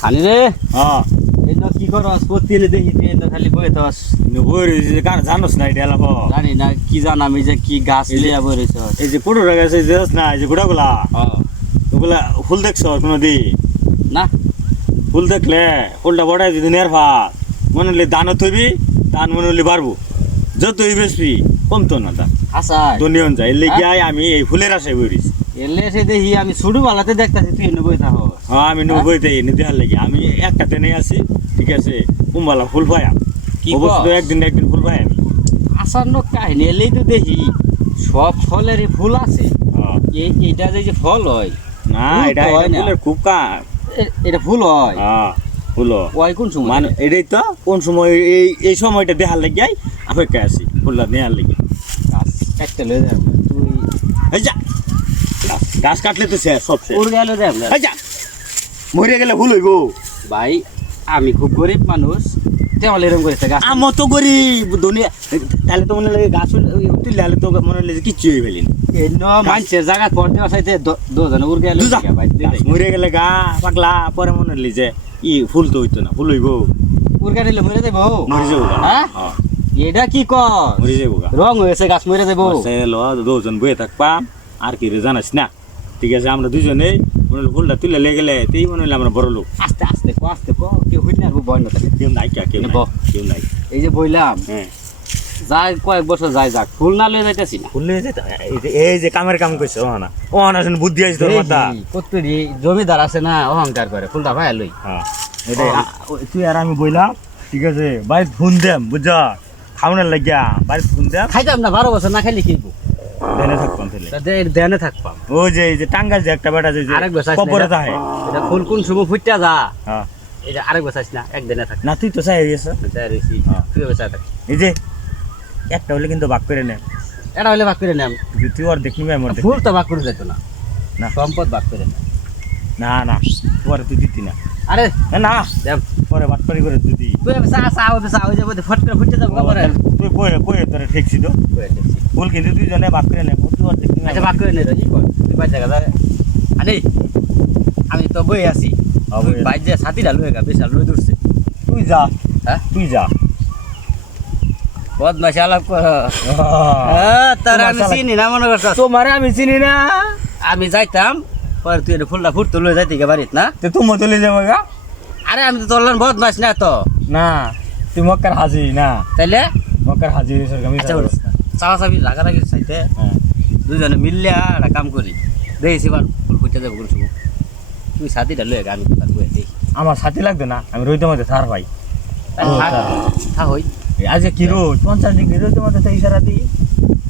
আনি রে হ্যাঁ এই ন কি করস প্রতিদিন দেখি তুই ন খালি বই তস বই রয়েছে কার জানোস না এটা এলাকা জানি না কি জান আমি যে কি গাছ লিয়া বই রইছ এই যে পুরো গেছে যে না এই যে গোড়াগুলা হ্যাঁ ওগুলা ফুল দেখছ কোনো দি না ফুল দেখলে ফুলটা বড়াই যদি নেরফা মনে হলে দানও থইবি দান মনে হলে বাড়বো যতই বেশি কমতো না তা আচ্ছা দুনিয়ন যায় এলে গিয়ে আমি এই ফুলের আশায় বইরিস এলে এসে দেখি আমি ছোট বেলাতে দেখতাছি তুই এনে বই থাক হ্যাঁ আমি বইতে এনে দেখার লাগে আমি একটা ট্রেনে আছি ঠিক আছে কুম্বালা ফুল পাইয়া কি অবশ্য একদিন ফুল পাই আমি আসার ন কাহিনী এলেই তো দেখি সব ফলেরই ফুল আছে হ্যাঁ। এইটা যে ফল হয় না ফুল এটা তো হয় না। ফুলের খুব কাজ এটা ফুল হয় হ্যাঁ ফুল ওই কোন সময় মানে এটাই তো কোন সময় এই সময়টা দেখার লাগে অপেক্ষা আছি ফুলটা নেওয়ার লাগে গাছ কাটতে লয়ে যাবে তুই এই যা গাছ কাটলে তো শেষ সব শেষ উড় গেল রে আমরা এই যা মরে গেলে ভুল হইব ভাই আমি খুব গরিব মানুষ তেমন এরকম করেছে গাছ আমার তো গরিব দুনিয়া তাহলে তো মনে লাগে গাছ তুললে হলে তো মনে লাগে কিচ্ছু হয়ে ফেলিন মানুষের জায়গা পড়তে বসাইতে দুজন উড় গেল ভাই মরে গেলে গা পাগলা পরে মনে হলি যে ই ফুল তো হইতো না ফুল হইব উড় গেলে মরে যাবো মরে যাবো গা। হ্যাঁ হ্যাঁ, এটা কি কর মরে যাবো গা রং হয়েছে গাছ মরে যাবো লো দুজন বয়ে থাকবাম আর কি রে জানাস না ঠিক আছে আমরা দুজনে মনে হলো ফুলটা তুলে লেগে গেলে তেই মনে হলো আমরা বড় লোক আস্তে আস্তে কেউ হইতে না ভয় না থাকে কেউ নাই কেউ নাই কেউ নাই এই যে বইলাম হ্যাঁ যাই কয়েক বছর যাই যাক ফুল না লয়ে যাইতেছি না ফুল নিয়ে যেতে এই যে কামের কাম করছে ও না বুদ্ধি আছে তোর মাথা কতরি জমিদার আছে না অহংকার করে ফুলটা ভাই লই হ্যাঁ এটাই তুই আর আমি বইলাম ঠিক আছে ভাই ফোন দেম বুঝছ খাওয়ানোর লাগিয়া বাড়ি ফোন দেম খাইতাম না 12 বছর না খাইলে কিনবো দেনে থাকবাম তাহলে দেনে থাকবাম ওই যে এই যে টাঙ্গাল যে একটা বেটা যে আরেক বছর কবরে থাকে এটা ফুল কোন সময় ফুটটা যা হ্যাঁ এটা আরেক বছর না একদিনে থাক না তুই তো চাই গেছে হ্যাঁ। তুই বছর থাক এই যে একটা হলে কিন্তু ভাগ করে নে এটা হইলে ভাগ করে নেম তুই আর দেখবি আমার ফুল তো ভাগ করে যেত না না। সম্পদ ভাগ করে নেম না না পরে তুই দিতি না আরে না দেম পরে ভাগ করে তুই দি তুই চা ওই যাবো ফট করে ফুটতে যাবো কবরে তুই কয়ে তোরে ঠেকছি তো ফুল কিন্তু তুই জনে ভাগ করে নে তুই আর দেখবি আচ্ছা ভাগ করে নে রে কর তুই বাই জায়গা যা আরে আমি তো বই আছি তুই বাই যে সাথীটা লয়ে গা বিশাল লই দূরছে তুই যা হ্যাঁ তুই যা বদমাশ আলাপ কর তার আমি চিনি না মনে করছ তোমারে আমি চিনি না আমি যাইতাম পরে তুই ফুলটা ফুটতে লয়ে যাইতে গে বাড়িত না তো তুমি চলে যাবে গা আরে আমি তো তোর বদমাশ না তো না তুই মক্কার হাজি না তাইলে মক্কার হাজি আমি আচ্ছা চাওয়া চাবি রাগারাগির চাইতে দুজনে মিললে একটা কাম করি দেখেছি বার ফুল ফুটতে যাবো কোন সময় তুই সাথীটা লয়ে গা আমি তার বয়ে দেখি আমার সাথী লাগবে না আমি রইতে মধ্যে থার ভাই থাক হই আজ কি রোজ 50 ডিগ্রি রইতে মধ্যে ইশারা দিই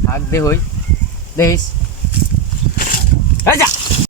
থাক দে হই দেখিস যা